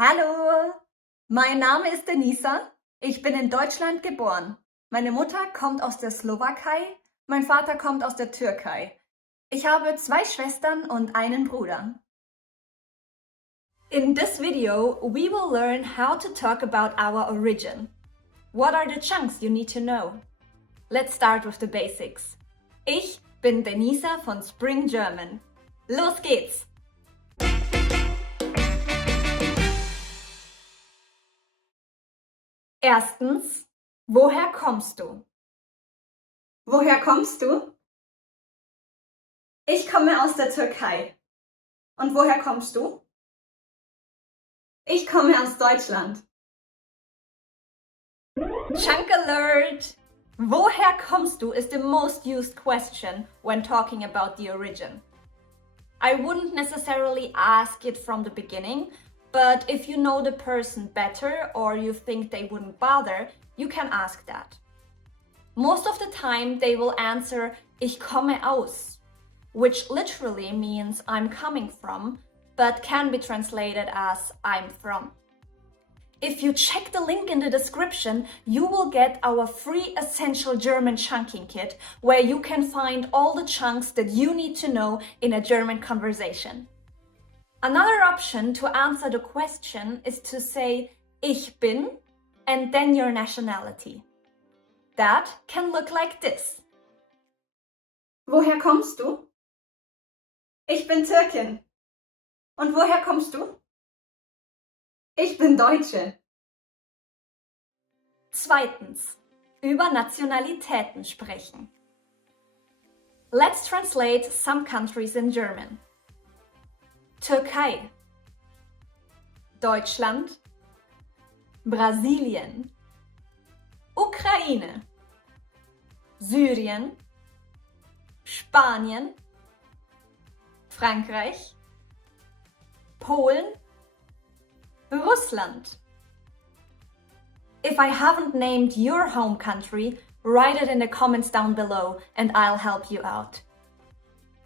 Hallo, mein Name ist Denisa. Ich bin in Deutschland geboren. Meine Mutter kommt aus der Slowakei, mein Vater kommt aus der Türkei. Ich habe zwei Schwestern und einen Bruder. In this video, we will learn how to talk about our origin. What are the chunks you need to know? Let's start with the basics. Ich bin Denisa von Spring German. Los geht's! Erstens, woher kommst du? Woher kommst du? Ich komme aus der Türkei. Und woher kommst du? Ich komme aus Deutschland. Chunk alert! Woher kommst du is the most used question when talking about the origin. I wouldn't necessarily ask it from the beginning, but if you know the person better or you think they wouldn't bother, you can ask that. Most of the time they will answer Ich komme aus, which literally means I'm coming from, but can be translated as I'm from. If you check the link in the description, you will get our free essential German chunking kit, where you can find all the chunks that you need to know in a German conversation. Another option to answer the question is to say Ich bin and then your nationality. That can look like this. Woher kommst du? Ich bin Türkin. Und woher kommst du? Ich bin Deutsche. Zweitens, über Nationalitäten sprechen. Let's translate some countries in German. Türkei, Deutschland, Brasilien, Ukraine, Syrien, Spanien, Frankreich, Polen, Russland. If I haven't named your home country, write it in the comments down below and I'll help you out.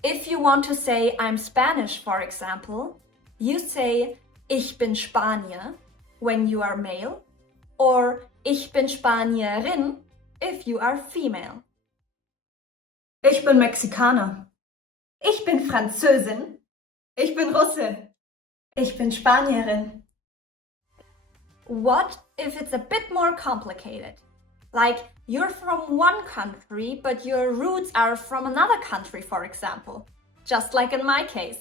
If you want to say I'm Spanish, for example, you say Ich bin Spanier when you are male, or Ich bin Spanierin if you are female. Ich bin Mexikaner. Ich bin Französin. Ich bin Russe. Ich bin Spanierin. What if it's a bit more complicated? Like you're from one country, but your roots are from another country, for example. Just like in my case.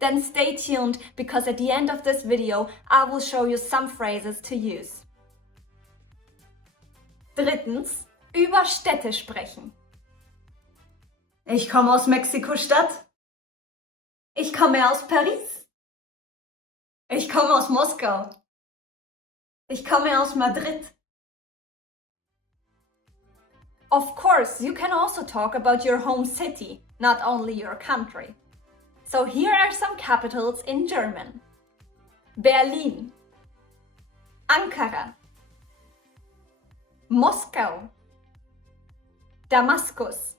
Then stay tuned, because at the end of this video, I will show you some phrases to use. Drittens, über Städte sprechen. Ich komme aus Mexiko-Stadt. Ich komme aus Paris. Ich komme aus Moskau. Ich komme aus Madrid. Of course, you can also talk about your home city, not only your country. So here are some capitals in German. Berlin, Ankara, Moskau, Damaskus,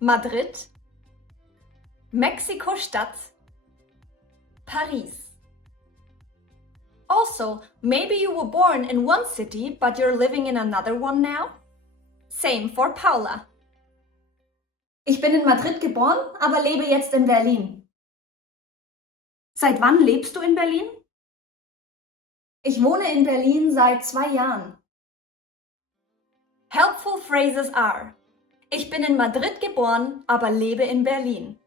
Madrid, Mexiko-Stadt, Paris. Also, maybe you were born in one city, but you're living in another one now? Same for Paula. Ich bin in Madrid geboren, aber lebe jetzt in Berlin. Seit wann lebst du in Berlin? Ich wohne in Berlin seit 2 Jahren. Helpful phrases are: Ich bin in Madrid geboren, aber lebe in Berlin.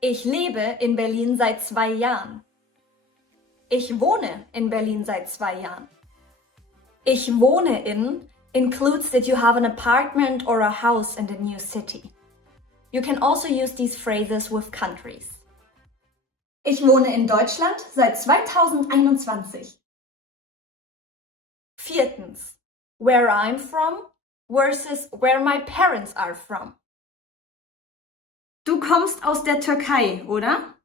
Ich lebe in Berlin seit 2 Jahren. Ich wohne in Berlin seit 2 Jahren. Ich wohne in includes that you have an apartment or a house in the new city. You can also use these phrases with countries. Ich wohne in Deutschland seit 2021. Viertens, where I'm from versus where my parents are from. Du kommst aus der Türkei, oder?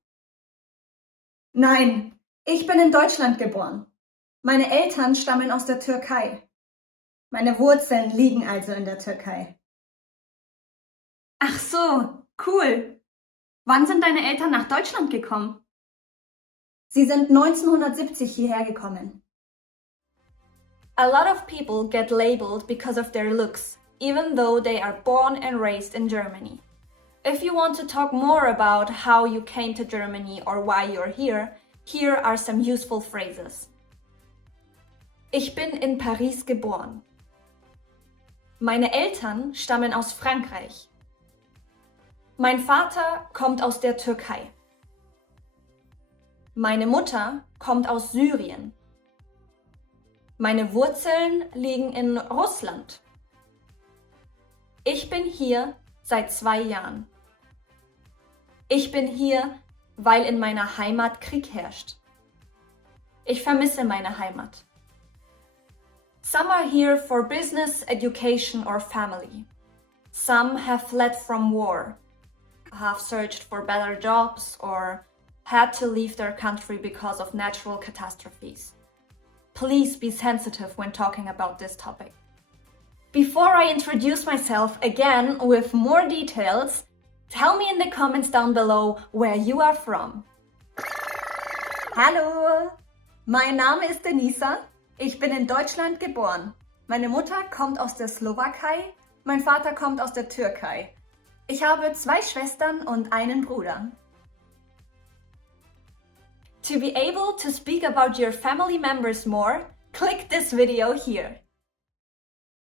Nein. Ich bin in Deutschland geboren. Meine Eltern stammen aus der Türkei. Meine Wurzeln liegen also in der Türkei. Ach so, cool. Wann sind deine Eltern nach Deutschland gekommen? Sie sind 1970 hierher gekommen. A lot of people get labeled because of their looks, even though they are born and raised in Germany. If you want to talk more about how you came to Germany or why you're here are some useful phrases. Ich bin in Paris geboren. Meine Eltern stammen aus Frankreich. Mein Vater kommt aus der Türkei. Meine Mutter kommt aus Syrien. Meine Wurzeln liegen in Russland. Ich bin hier seit 2 Jahren. Ich bin hier, weil in meiner Heimat Krieg herrscht. Ich vermisse meine Heimat. Some are here for business, education or family. Some have fled from war, have searched for better jobs or had to leave their country because of natural catastrophes. Please be sensitive when talking about this topic. Before I introduce myself again with more details, tell me in the comments down below where you are from. Hallo, mein Name ist Denisa. Ich bin in Deutschland geboren. Meine Mutter kommt aus der Slowakei, mein Vater kommt aus der Türkei. Ich habe 2 Schwestern und einen Bruder. To be able to speak about your family members more, click this video here.